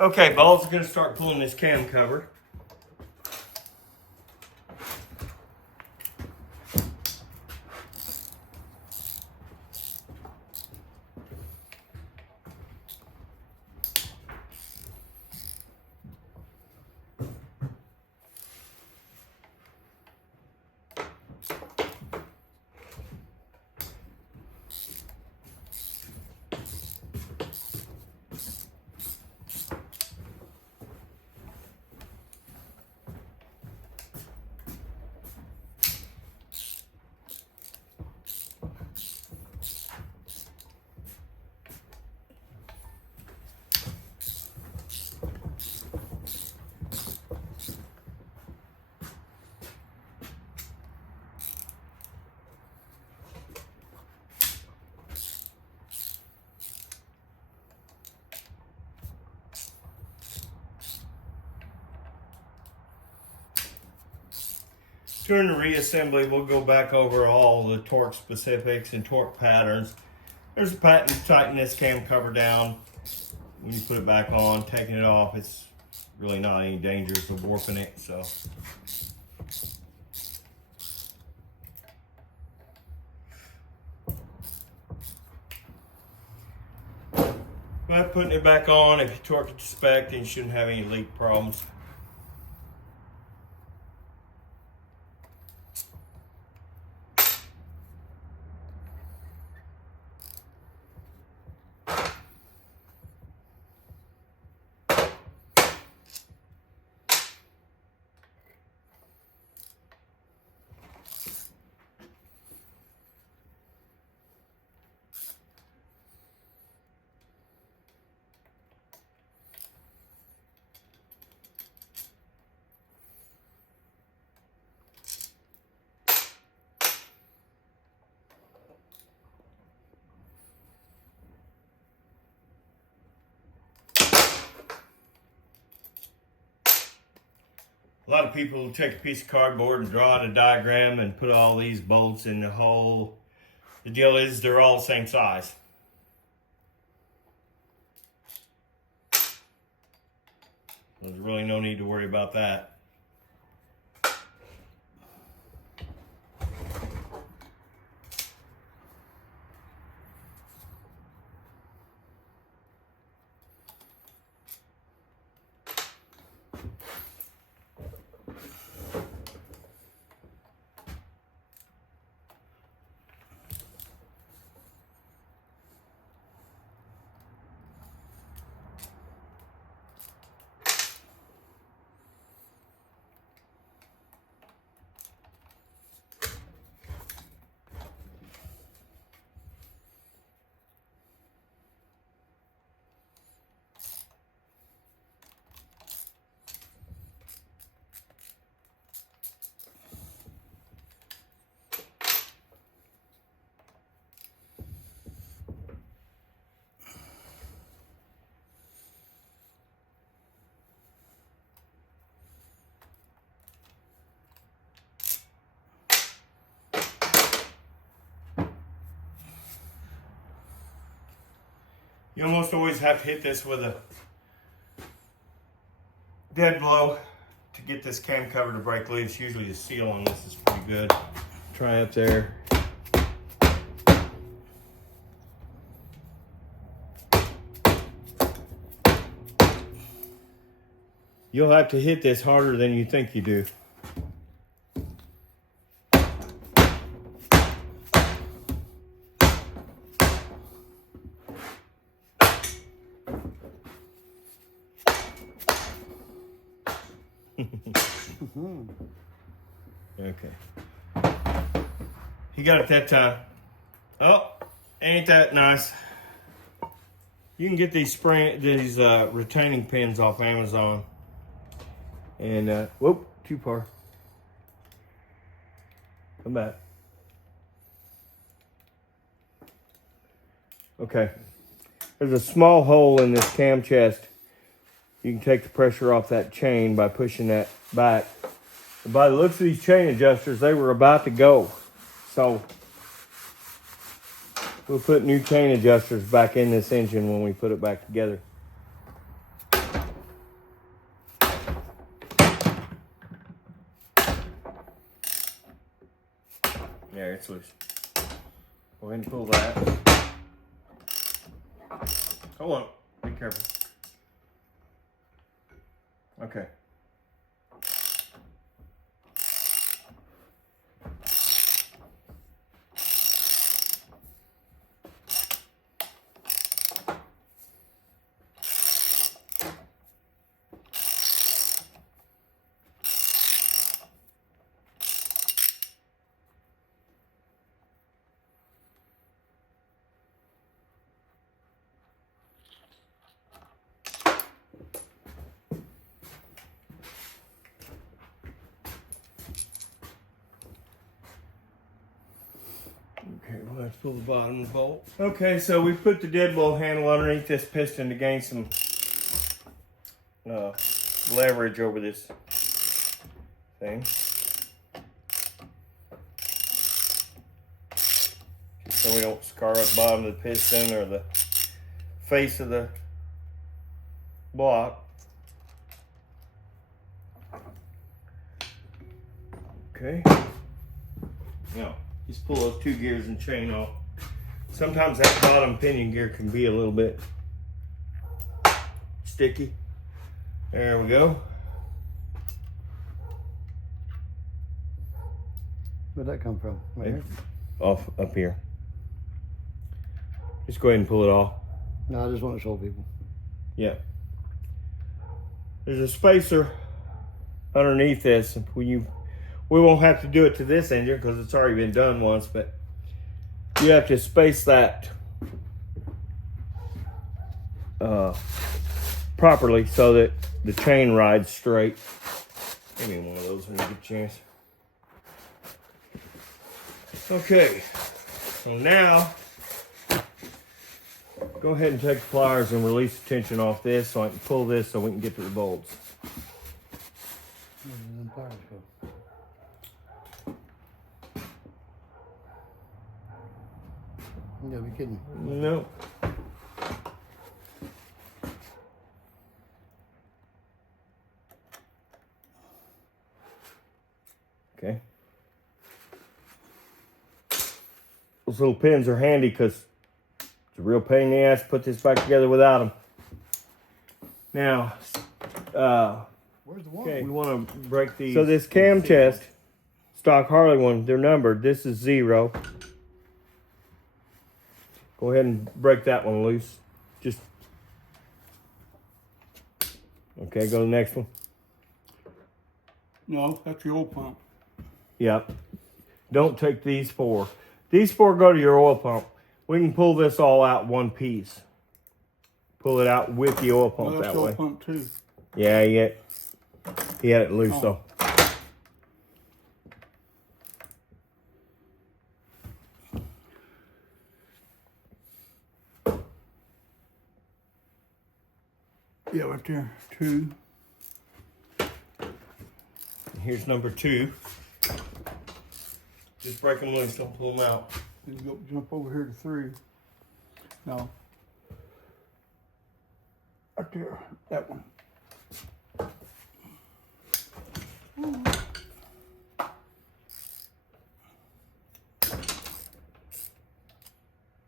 Okay, Ball's gonna start pulling this cam cover. During the reassembly, we'll go back over all the torque specifics and torque patterns. There's a pattern to tighten this cam cover down. When you put it back on, taking it off, it's really not any dangers of warping it. So, by putting it back on, if you torque it to spec, then you shouldn't have any leak problems. A lot of people will take a piece of cardboard and draw out a diagram and put all these bolts in the hole. The deal is they're all the same size. There's really no need to worry about that. You almost always have to hit this with a dead blow to get this cam cover to break loose. Usually the seal on this is pretty good. Try up there. You'll have to hit this harder than you think you do. Okay. He got it that time. Oh, ain't that nice? You can get these retaining pins off Amazon. And whoop, too far. Come back. Okay. There's a small hole in this cam chest. You can take the pressure off that chain by pushing that back. And by the looks of these chain adjusters, they were about to go. So we'll put new chain adjusters back in this engine when we put it back together. There, it's loose. Go ahead and pull that. Hold on. Be careful. Okay. Okay, well, let's pull the bottom of the bolt. Okay, so we put the deadbolt handle underneath this piston to gain some leverage over this thing. Just so we don't scar up the bottom of the piston or the face of the block. Okay. Now, just pull those two gears and chain off. Sometimes that bottom pinion gear can be a little bit sticky. There we go. Where'd that come from? Right here? Off up here. Just go ahead and pull it off. No, I just want to show people. Yeah. There's a spacer underneath this. We won't have to do it to this engine because it's already been done once, but you have to space that properly so that the chain rides straight. Give me one of those when you get a chance. Okay, so now go ahead and take the pliers and release the tension off this so I can pull this so we can get to the bolts. Where did them pliers go? You gotta be kidding. No. Okay. Those little pins are handy because it's a real pain in the ass to put this back together without them. Now, Where's the one? okay, we want to break these. So this cam chest, stock Harley one, they're numbered. This is 0. Go ahead and break that one loose. Just, okay, go to the next one. No, that's the oil pump. Yep. Don't take these 4. These 4 go to your oil pump. We can pull this all out one piece. Pull it out with the oil pump Well, that's that the oil way. pump too. Yeah, he had it loose though. Yeah, right there. 2. Here's number 2. Just break them loose, don't pull them out. Then you go jump over here to 3. No. Right there. That one.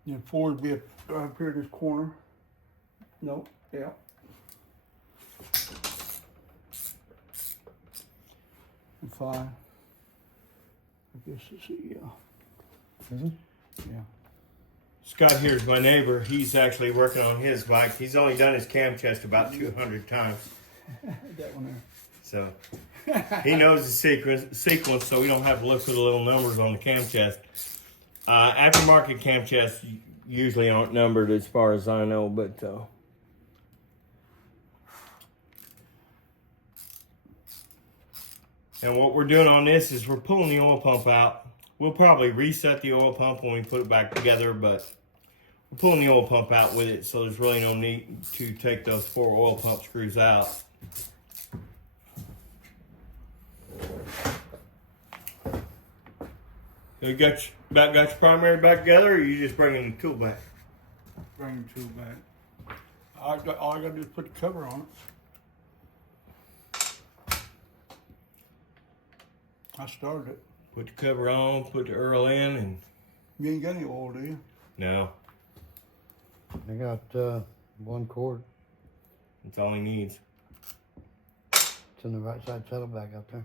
Then 4 would be up here this corner. No. Yeah. And 5. I guess it's yeah. Yeah. Scott here's my neighbor. He's actually working on his bike. He's only done his cam chest about 200 times. That one there. So he knows the sequence, so we don't have to look for the little numbers on the cam chest. Aftermarket cam chests usually aren't numbered as far as I know, but and what we're doing on this is we're pulling the oil pump out. We'll probably reset the oil pump when we put it back together, but we're pulling the oil pump out with it, so there's really no need to take those 4 oil pump screws out. So you got your primary back together, or you just bringing the tool back? Bring the tool back. All I gotta do is put the cover on it. I started it. Put the cover on, put the Earl in, and You ain't got any oil, do you? no, I got 1 quart. that's all he needs. It's in the right side saddlebag out there.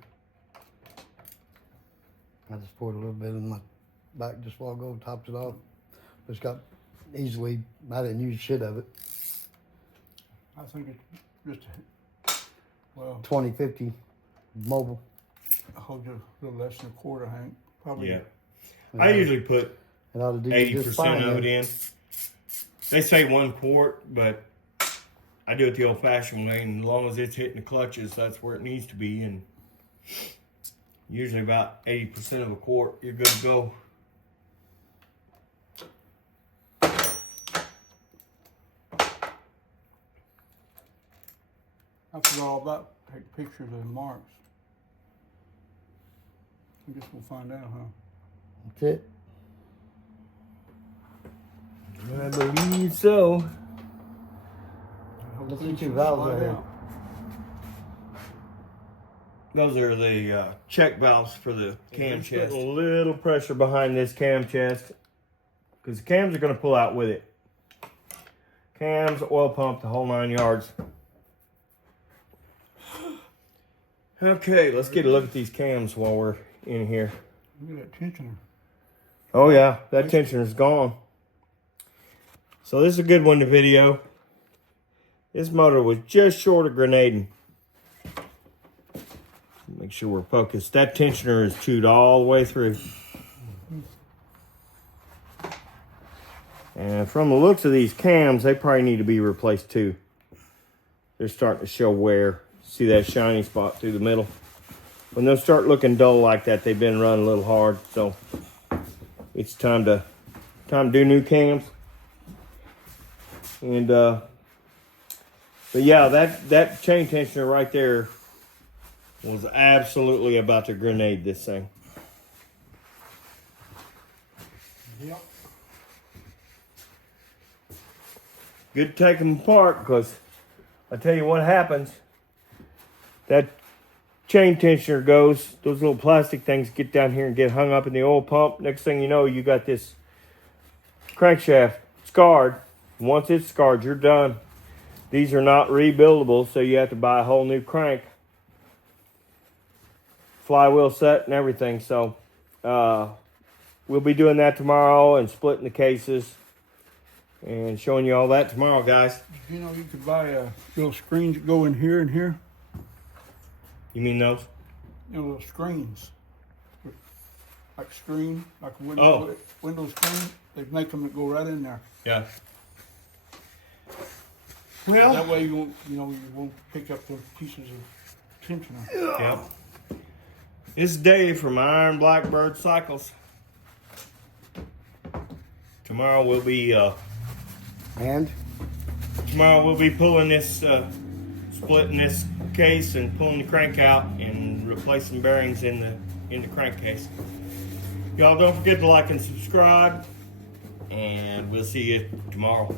I just poured a little bit in my back just while ago, topped it off. It's got easily, I didn't use shit of it. I think it's just, well, 20-50 mobile. I hold you a little less than a quarter, Hank. Probably. Yeah. I usually put It ought to do you just 80% fine. of it then. in. They say 1 quart, but I do it the old-fashioned way, and as long as it's hitting the clutches, that's where it needs to be. And usually about 80% of a quart, you're good to go. I forgot all about taking pictures of the marks. I guess we'll find out, huh? That's it. I believe so. I hope Let's things see two will valves slide right here. out. Those are the check valves for the cam Just chest. put A little pressure behind this cam chest because the cams are going to pull out with it. Cams, oil pump, the whole 9 yards. Okay, let's get a look at these cams while we're in here. Look at that tensioner. Oh yeah, that tensioner's gone. So this is a good one to video. This motor was just short of grenading. Make sure we're focused. That tensioner is chewed all the way through. And from the looks of these cams, they probably need to be replaced too. They're starting to show wear. See that shiny spot through the middle? When they'll start looking dull like that, they've been running a little hard. So it's time to do new cams. And but yeah, that chain tensioner right there was absolutely about to grenade this thing. Yep. Good to take them apart, because I tell you what happens. That chain tensioner goes, those little plastic things get down here and get hung up in the oil pump. Next thing you know, you got this crankshaft scarred. Once it's scarred, you're done. These are not rebuildable, so you have to buy a whole new crank. Flywheel set and everything. So we'll be doing that tomorrow and splitting the cases and showing you all that tomorrow, guys. You know, you could buy little screens that go in here and here. You mean those? You know, little screens. Like screen, like a Oh. window screen. They make them that go right in there. Yeah. That Well, way you won't pick up those pieces of tensioner. yeah. This is Dave from Iron Blackbird Cycles. Tomorrow we'll be pulling this, splitting this case and pulling the crank out and replacing bearings in the crankcase. Y'all don't forget to like and subscribe, and we'll see you tomorrow.